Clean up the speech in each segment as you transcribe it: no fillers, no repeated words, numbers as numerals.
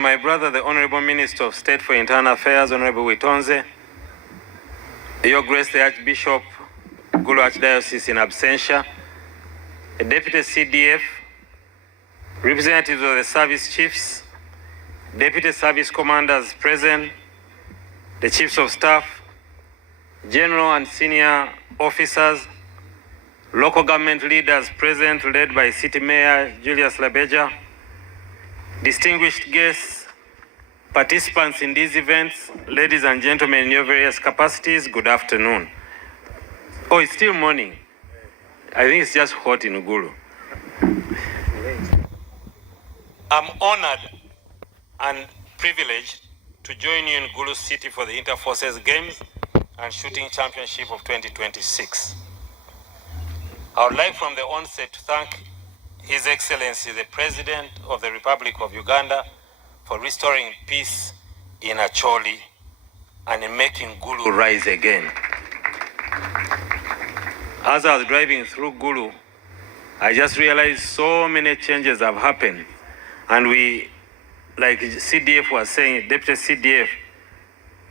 My brother, the Honorable Minister of State for Internal Affairs, Honorable Witonze, Your Grace the Archbishop, Gulu Archdiocese in absentia, the Deputy CDF, representatives of the service chiefs, Deputy Service Commanders present, the Chiefs of Staff, General and Senior Officers, local government leaders present, led by City Mayor Julius Labeja, distinguished guests, participants in these events, ladies and gentlemen in your various capacities, good afternoon. Oh, it's still morning. I think it's just hot in Gulu. I'm honored and privileged to join you in Gulu City for the Inter-Forces Games and Shooting Championship of 2026. I would like from the onset to thank His Excellency, the President of the Republic of Uganda, for restoring peace in Acholi and in making Gulu rise again. As I was driving through Gulu, I just realized so many changes have happened. And we, like CDF was saying, Deputy CDF,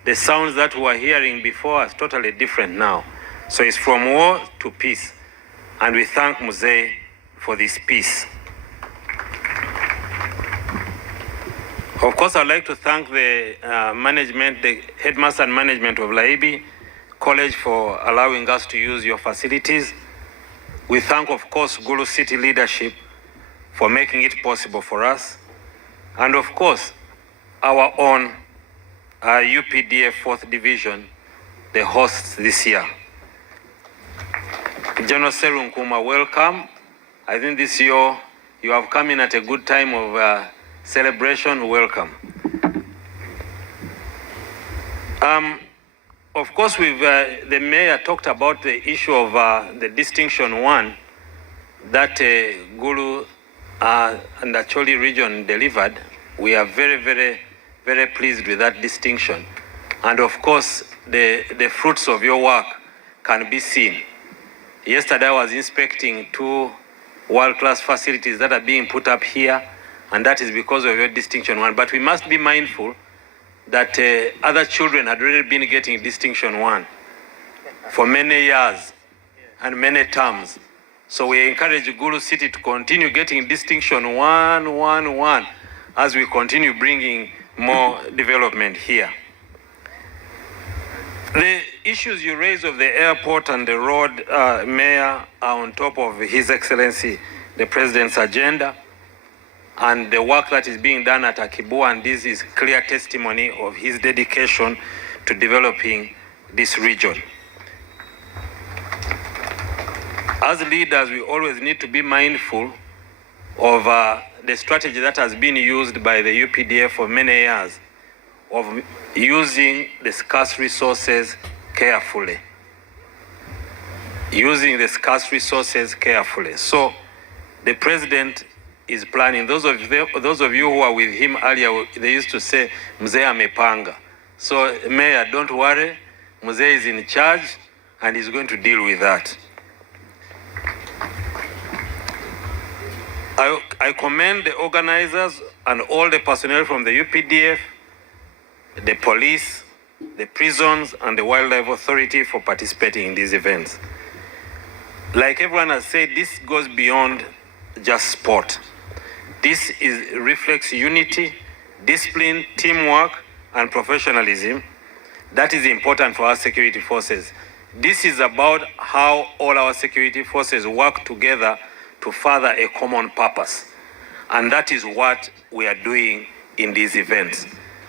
the sounds that we were hearing before are totally different now. So it's from war to peace. And we thank Muzee for this peace. Of course, I'd like to thank the management, the headmaster and management of Laibi College for allowing us to use your facilities. We thank, of course, Gulu City leadership for making it possible for us. And of course, our own UPDF 4th Division, the hosts this year. General Seru Nkuma, welcome. I think this year you have come in at a good time of celebration. Welcome. Of course, the mayor talked about the issue of the Distinction 1 that Gulu and the Acholi region delivered. We are very, very, very pleased with that distinction. And of course, the fruits of your work can be seen. Yesterday, I was inspecting 2 world-class facilities that are being put up here, and that is because of your Distinction 1. But we must be mindful that other children had already been getting Distinction 1 for many years and many terms. So we encourage Gulu City to continue getting Distinction 1 as we continue bringing more development here. The issues you raise of the airport and the road, Mayor, are on top of His Excellency, the President's agenda, and the work that is being done at Akibua, and this is clear testimony of his dedication to developing this region. As leaders, we always need to be mindful of the strategy that has been used by the UPDF for many years, of using the scarce resources carefully. Using the scarce resources carefully. So the President is planning. Those of you who are with him earlier, they used to say, Mzee amepanga. So Mayor, don't worry, Mzee is in charge and he's going to deal with that. I commend the organizers and all the personnel from the UPDF, the police, the prisons, and the Wildlife Authority for participating in these events. Like everyone has said, this goes beyond just sport. This reflects unity, discipline, teamwork, and professionalism that is important for our security forces. This is about how all our security forces work together to further a common purpose. And that is what we are doing in these events.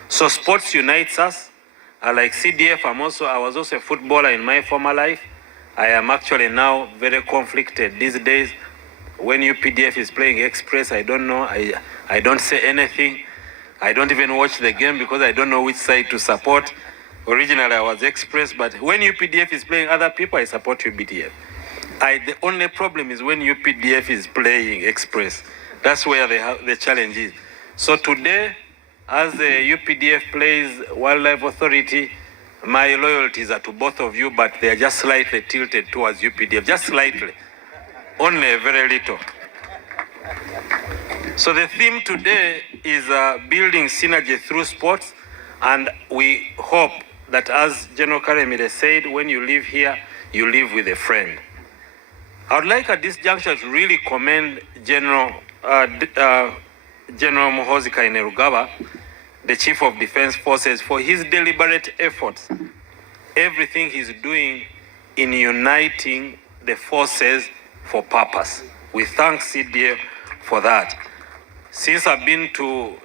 So sports unites us. Like CDF, I was also a footballer in my former life. I am actually now very conflicted these days. When UPDF is playing Express, I don't know. I don't say anything. I don't even watch the game because I don't know which side to support. Originally, I was Express, but when UPDF is playing other people, I support UPDF. The only problem is when UPDF is playing Express. That's where the challenge is. So today, as the UPDF plays Wildlife Authority, my loyalties are to both of you, but they are just slightly tilted towards UPDF, just slightly, only a very little. So the theme today is building synergy through sports, and we hope that, as General Karemire said, when you live here, you live with a friend. I would like at this juncture to really commend General Muhoozi Kainerugaba, the Chief of Defense Forces, for his deliberate efforts, everything he's doing in uniting the forces for purpose. We thank CDF for that. Since I've been to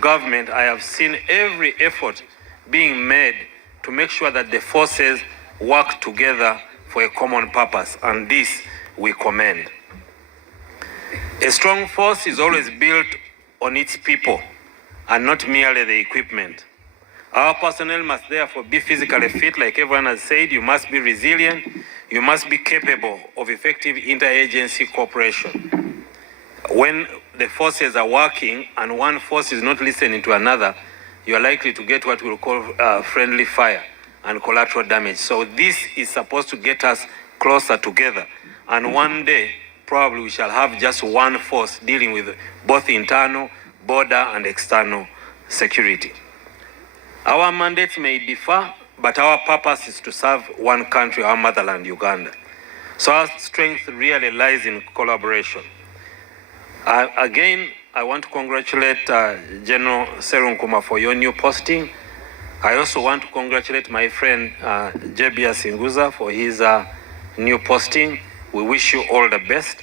government, I have seen every effort being made to make sure that the forces work together for a common purpose, and this we commend. A strong force is always built on its people and not merely the equipment. Our personnel must therefore be physically fit, like everyone has said. You must be resilient. You must be capable of effective interagency cooperation. When the forces are working and one force is not listening to another, you are likely to get what we'll call friendly fire and collateral damage. So this is supposed to get us closer together. And one day, probably we shall have just one force dealing with both internal, border, and external security. Our mandates may differ, but our purpose is to serve one country, our motherland, Uganda. So our strength really lies in collaboration. Again, I want to congratulate General Serunkuma for your new posting. I also want to congratulate my friend Jebia Singuza for his new posting. We wish you all the best,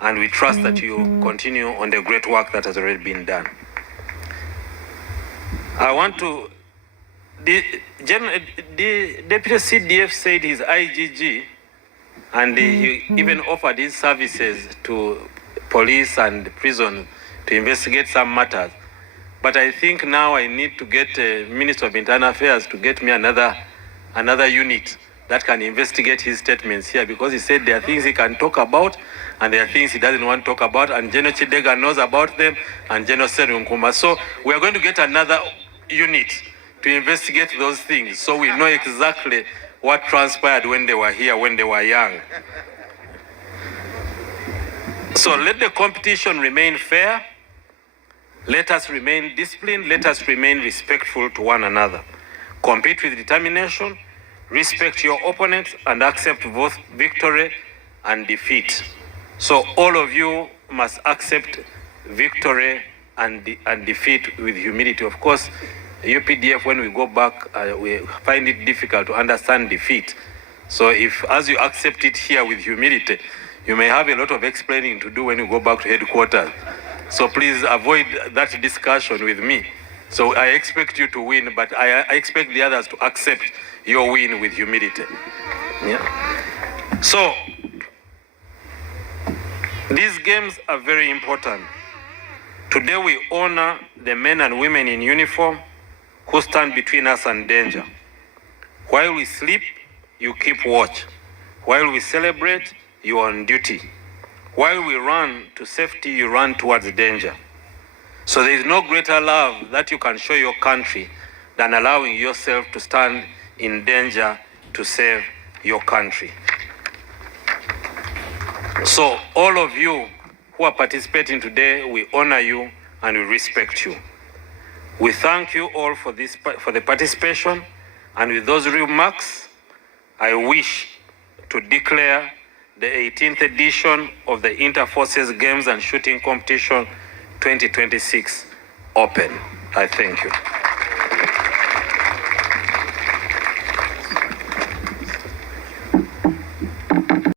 and we trust that you continue on the great work that has already been done. I want to, the Deputy CDF said he's IGG, and he even offered his services to police and prison to investigate some matters. But I think now I need to get Minister of Internal Affairs to get me another unit that can investigate his statements here, because he said there are things he can talk about and there are things he doesn't want to talk about, and General Chidega knows about them and General Serunkuma. So we are going to get another unit to investigate those things, so we know exactly what transpired when they were here, when they were young. So let the competition remain fair. Let us remain disciplined. Let us remain respectful to one another. Compete with determination. Respect your opponents and accept both victory and defeat. So all of you must accept victory and defeat with humility. Of course, UPDF, when we go back, we find it difficult to understand defeat. So if, as you accept it here with humility, you may have a lot of explaining to do when you go back to headquarters. So please avoid that discussion with me. So I expect you to win, but I expect the others to accept your win with humility. Yeah. So these games are very important. Today we honor the men and women in uniform who stand between us and danger. While we sleep, you keep watch. While we celebrate, you are on duty. While we run to safety, you run towards danger. So there is no greater love that you can show your country than allowing yourself to stand in danger to save your country. So all of you who are participating today, we honor you and we respect you. We thank you all for the participation, and with those remarks, I wish to declare the 18th edition of the Inter-Forces Games and Shooting Competition 2026 open. I thank you.